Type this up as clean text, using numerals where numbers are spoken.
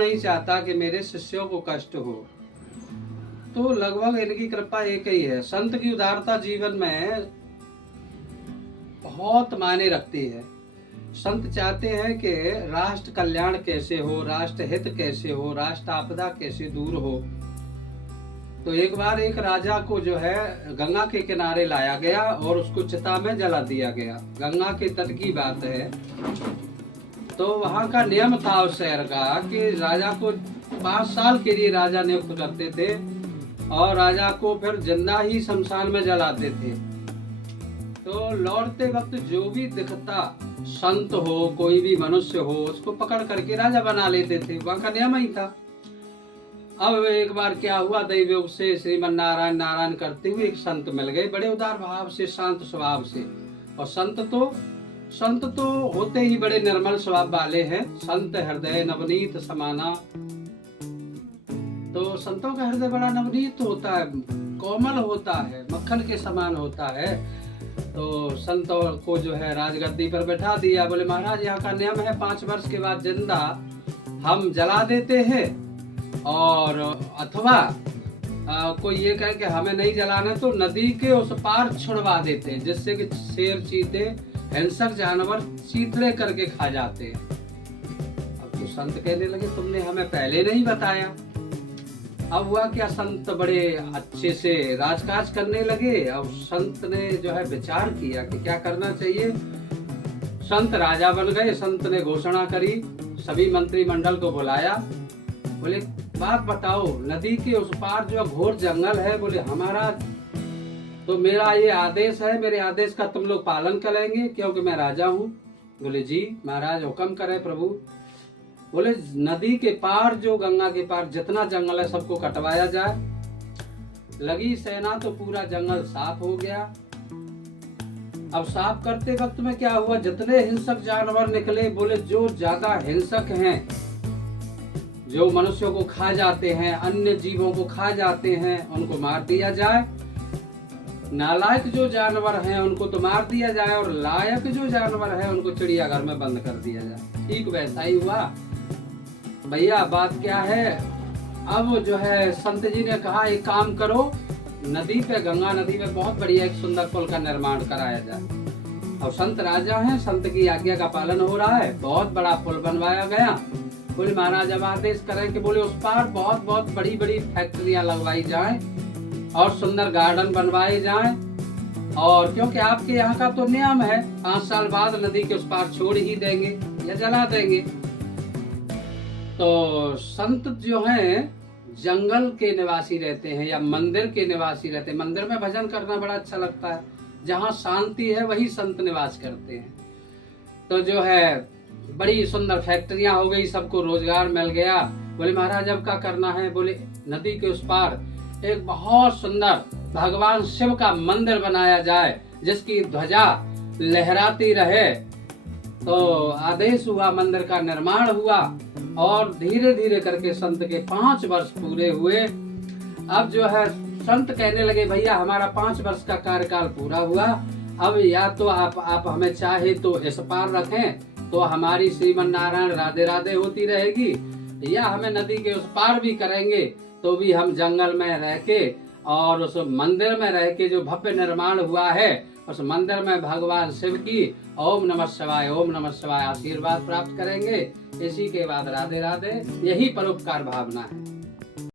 नहीं चाहता कि मेरे शिष्यों को कष्ट हो। तो लगभग इनकी कृपा एक ही है। संत की उदारता जीवन में बहुत मायने रखती है। संत चाहते हैं कि राष्ट्र कल्याण कैसे हो, राष्ट्र हित कैसे हो, राष्ट्र आपदा कैसे दूर हो। तो एक बार एक राजा को जो है गंगा के किनारे लाया गया और उसको चिता में जला दिया गया। गंगा के तट की बात है। तो वहां का नियम था उस शहर का कि राजा को 5 साल के लिए राजा नियुक्त करते थे और राजा को फिर जिंदा ही शमशान में जलाते थे। तो लौटते वक्त जो भी दिखता, संत हो कोई भी मनुष्य हो, उसको पकड़ करके राजा बना लेते थे। वहां का नियम ही था। अब एक बार क्या हुआ, दैवयोग से श्रीमन नारायण नारायण करते हुए एक संत मिल गए, बड़े उदार भाव से, शांत स्वभाव से। और संत तो होते ही बड़े निर्मल स्वभाव वाले हैं। संत हृदय नवनीत समाना। तो संतों का हृदय बड़ा नवनीत होता है, कोमल होता है, मक्खन के समान होता है। तो संतों को जो है राजगद्दी पर बैठा दिया। बोले महाराज, यहाँ का नियम है 5 वर्ष के बाद जिंदा हम जला देते हैं, और अथवा कोई ये कहे कि हमें नहीं जलाना तो नदी के उस पार छुड़वा देते हैं, जिससे कि शेर, चीते, हिंसक जानवर चीतड़े करके खा जाते हैं। अब तो संत कहने लगे तुमने हमें पहले नहीं बताया। अब हुआ क्या, संत बड़े अच्छे से राजकाज करने लगे। अब संत ने जो है विचार किया कि क्या करना चाहिए। संत राजा बन गए। संत ने घोषणा करी, सभी मंत्रिमंडल को बुलाया। बोले बात बताओ, नदी के उस पार जो घोर जंगल है, बोले हमारा तो मेरा ये आदेश है, मेरे आदेश का तुम लोग पालन करेंगे क्योंकि मैं राजा हूँ। बोले जी महाराज हुक्म करें प्रभु। बोले नदी के पार जो गंगा के पार जितना जंगल है सबको कटवाया जाए। लगी सेना तो पूरा जंगल साफ हो गया। अब साफ करते वक्त में क्या हुआ, जितने हिंसक जानवर निकले, बोले जो ज्यादा हिंसक हैं, जो मनुष्यों को खा जाते हैं, अन्य जीवों को खा जाते हैं, उनको मार दिया जाए। नालायक जो जानवर हैं उनको तो मार दिया जाए, और लायक जो जानवर हैं उनको चिड़ियाघर में बंद कर दिया जाए। ठीक वैसा ही हुआ। भैया बात क्या है, अब जो है संत जी ने कहा एक काम करो, नदी पे, गंगा नदी में बहुत बढ़िया एक सुंदर पुल का निर्माण कराया जाए। और संत राजा हैं, संत की आज्ञा का पालन हो रहा है। बहुत बड़ा पुल बनवाया गया। बोले महाराज अब आदेश करें कि बोले उस पार बहुत बहुत बड़ी बड़ी फैक्ट्रियां लगवाई जाएं और सुंदर गार्डन बनवाए जाएं। और क्योंकि आपके यहाँ का तो नियम है 5 साल बाद नदी के उस पार छोड़ ही देंगे या जला देंगे। तो संत जो हैं जंगल के निवासी रहते हैं या मंदिर के निवासी रहते हैं। मंदिर में भजन करना बड़ा अच्छा लगता है। जहाँ शांति है वही संत निवास करते हैं। तो जो है बड़ी सुंदर फैक्ट्रियां हो गई, सबको रोजगार मिल गया। बोले महाराज अब क्या करना है। बोले नदी के उस पार एक बहुत सुंदर भगवान शिव का मंदिर बनाया जाए जिसकी ध्वजा लहराती रहे। तो आदेश हुआ, मंदिर का निर्माण हुआ और धीरे धीरे करके संत के 5 वर्ष पूरे हुए। अब जो है संत कहने लगे भैया हमारा 5 वर्ष का कार्यकाल पूरा हुआ, अब या तो आप हमें चाहे तो इस पार रखें तो हमारी श्रीमन नारायण राधे राधे होती रहेगी, या हमें नदी के उस पार भी करेंगे तो भी हम जंगल में रह के और उस मंदिर में रह के जो भव्य निर्माण हुआ है उस मंदिर में भगवान शिव की ओम नमः शिवाय आशीर्वाद प्राप्त करेंगे। इसी के बाद राधे राधे, यही परोपकार भावना है।